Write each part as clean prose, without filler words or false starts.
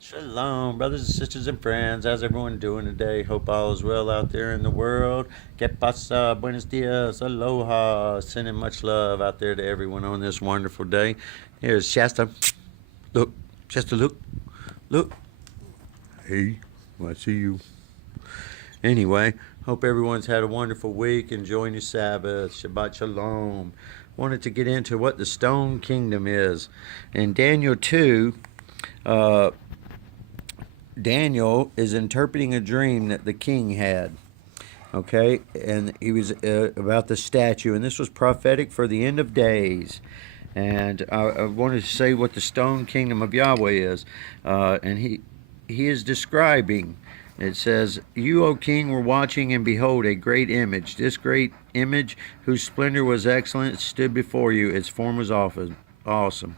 Shalom, brothers and sisters and friends. How's everyone doing today? Hope all is well out there in the world. Que pasa? Buenos dias. Aloha. Sending much love out there to everyone on this wonderful day. Here's Shasta. Look. Shasta, look. Look. Hey, I see you. Anyway, hope everyone's had a wonderful week, enjoying your Sabbath. Shabbat Shalom. Wanted to get into what the stone kingdom is. In Daniel 2, uh, Daniel is interpreting a dream that the king had. Okay, and he was about the statue, and this was prophetic for the end of days. And I wanted to say what the stone kingdom of Yahweh is, and he is describing. It says, "You, O king, were watching, and behold, a great image. This great image, whose splendor was excellent, stood before you. Its form was awesome.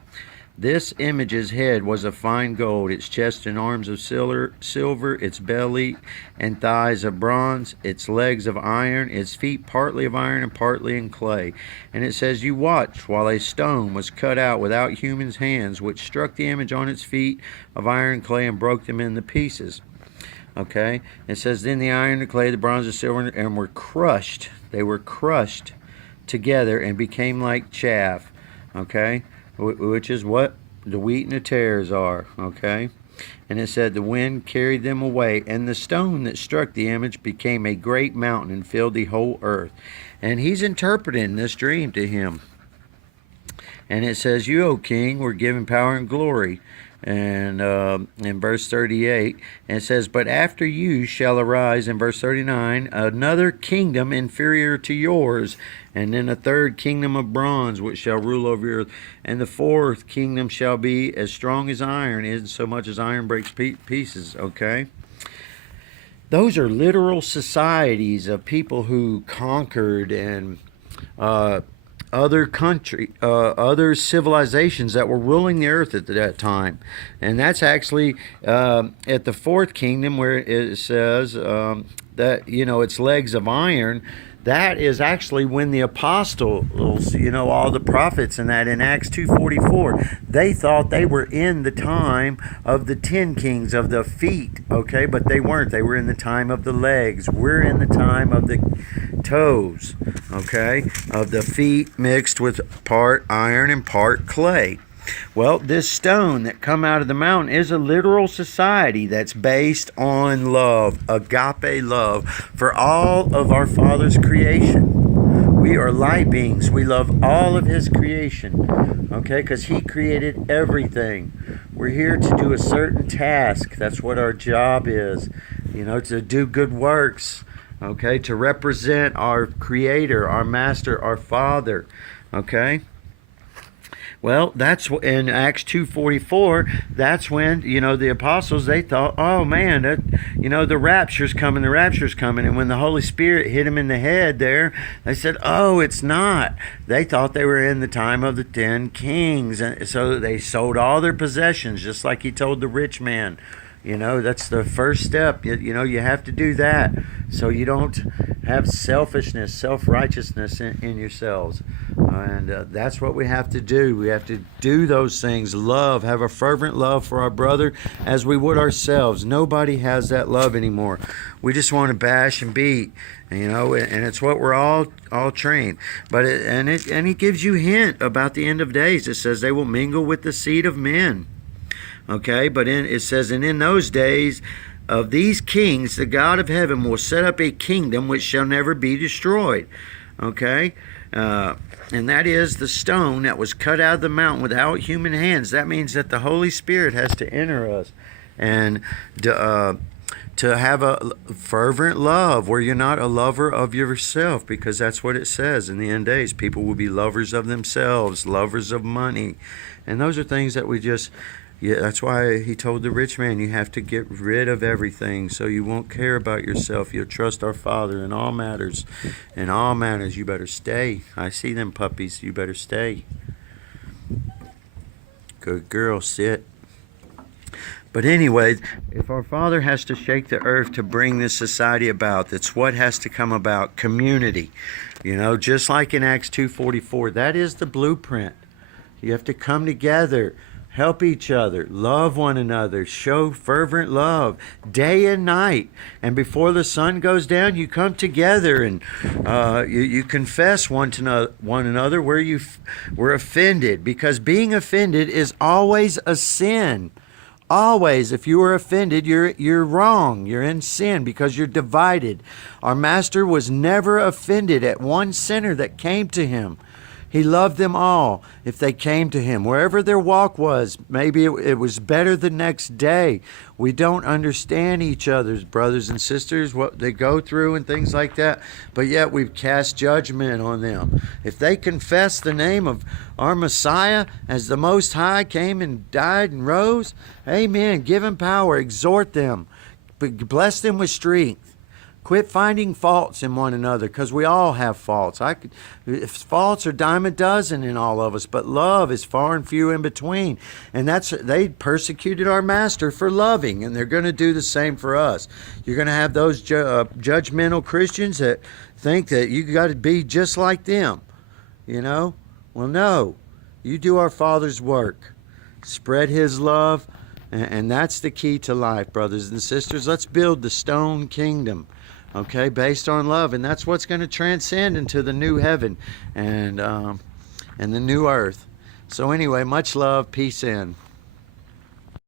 This image's head was of fine gold, its chest and arms of silver, its belly and thighs of bronze, its legs of iron, its feet partly of iron and partly in clay." And it says, "You watched while a stone was cut out without human hands, which struck the image on its feet of iron and clay and broke them into pieces." Okay? It says, "Then the iron, the clay, the bronze, the silver, and were crushed. They were crushed together and became like chaff." Okay? Which is what the wheat and the tares are, okay? And it said the wind carried them away, and the stone that struck the image became a great mountain and filled the whole earth. And he's interpreting this dream to him. And it says, "You, O king, were given power and glory." And in verse 38, and it says, "But after you shall arise," in verse 39, "another kingdom inferior to yours, and then a third kingdom of bronze, which shall rule over your earth. And the fourth kingdom shall be as strong as iron, insomuch as iron breaks pieces." Okay? Those are literal societies of people who conquered and other civilizations that were ruling the earth at that time. And that's actually at the fourth kingdom, where it says that it's legs of iron. That is actually when the apostles, all the prophets and that in Acts 2:44, they thought they were in the time of the 10 kings of the feet, okay? But they weren't. They were in the time of the legs. We're in the time of the toes, okay? Of the feet mixed with part iron and part clay. Well, this stone that come out of the mountain is a literal society that's based on love, agape love, for all of our Father's creation. We are light beings. We love all of His creation, okay, because He created everything. We're here to do a certain task. That's what our job is, to do good works, okay, to represent our Creator, our Master, our Father, okay? Well, that's in Acts 2:44. That's when the apostles, they thought, "Oh man, the rapture's coming, the rapture's coming." And when the Holy Spirit hit them in the head there, they said, "Oh, it's not." They thought they were in the time of the 10 kings, and so they sold all their possessions, just like He told the rich man. That's the first step. You have to do that so you don't have selfishness, self-righteousness in yourselves. And that's what we have to do. We have to do those things. Love, have a fervent love for our brother as we would ourselves. Nobody has that love anymore. We just want to bash and beat, and it's what we're all trained. But he gives you hint about the end of days. It says they will mingle with the seed of men. Okay, but it says, "And in those days of these kings, the God of heaven will set up a kingdom which shall never be destroyed." Okay, and that is the stone that was cut out of the mountain without human hands. That means that the Holy Spirit has to enter us, and to have a fervent love where you're not a lover of yourself, because that's what it says in the end days. People will be lovers of themselves, lovers of money, and those are things that we just... Yeah, that's why He told the rich man, you have to get rid of everything so you won't care about yourself. You'll trust our Father in all matters. In all matters, you better stay. I see them puppies. You better stay. Good girl, sit. But anyway, if our Father has to shake the earth to bring this society about, that's what has to come about. Community. Just like in Acts 2:44, that is the blueprint. You have to come together. Help each other, love one another, show fervent love day and night. And before the sun goes down, you come together and you confess one another where you were offended, because being offended is always a sin. Always, if you are offended, you're wrong. You're in sin because you're divided. Our Master was never offended at one sinner that came to him. He loved them all if they came to him. Wherever their walk was, maybe it was better the next day. We don't understand each other's brothers and sisters, what they go through and things like that, but yet we've cast judgment on them. If they confess the name of our Messiah as the Most High came and died and rose, amen. Give them power, exhort them, bless them with strength. Quit finding faults in one another, because we all have faults. Faults are dime a dozen in all of us, but love is far and few in between. And they persecuted our Master for loving, and they're going to do the same for us. You're going to have those judgmental Christians that think that you got to be just like them. You know? Well, no. You do our Father's work. Spread His love, and that's the key to life, brothers and sisters. Let's build the stone kingdom. Okay, based on love, and that's what's going to transcend into the new heaven and the new earth. So anyway, much love, peace in.